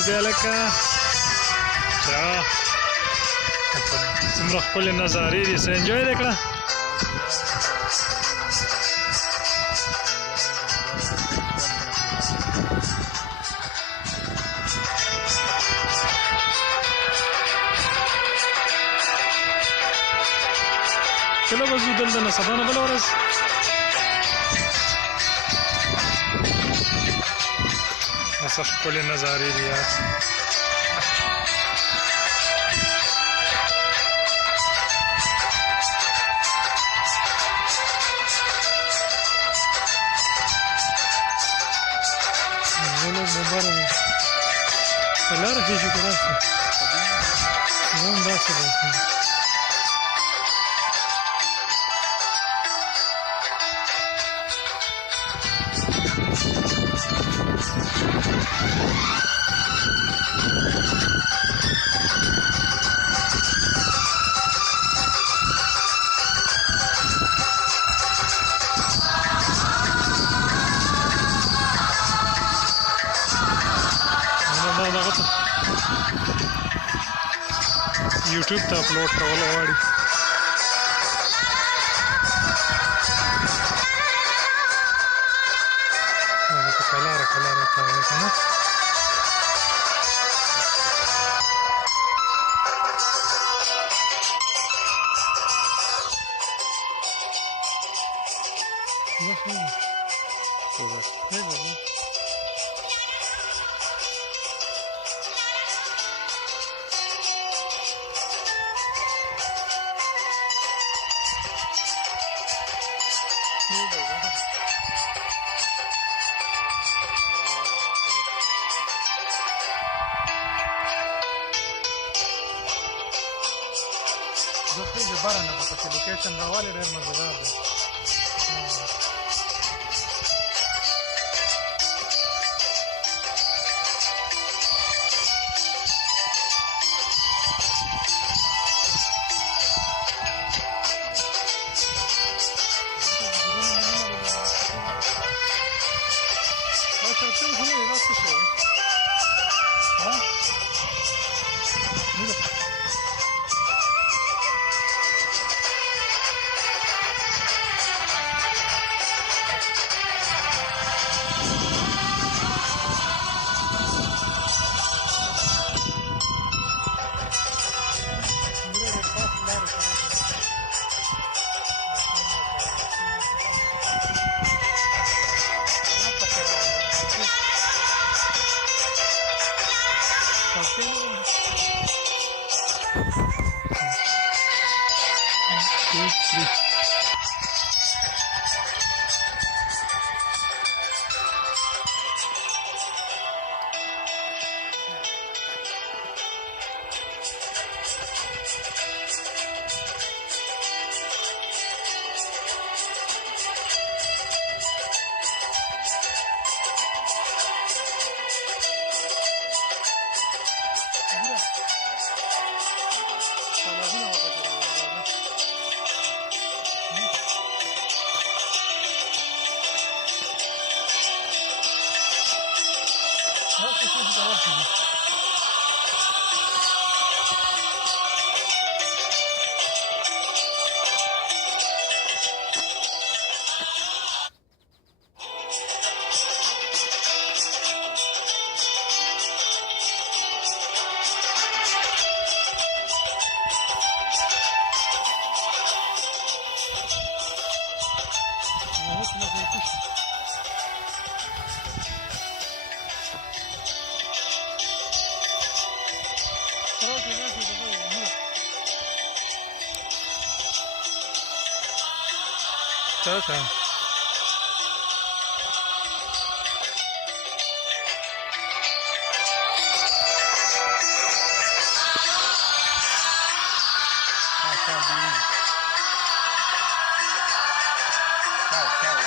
ګرځي هلکه چا څومره ښکلې نظارې دي څه انجوی دې کړه کله به ځو دلته نه سبا نه بله ورځ څه ښکلې نظارې دي یار لاره خېژي که داسې زه هم داسې دی یوټیوب ته اپلوډ کول غواړي په کلاره کلاره تاوی که نه زه خېژې بره نه به پکې لوکیشن راولې ډېر مزهدار دی Ciao ciao. Ciao ciao. Ciao ciao.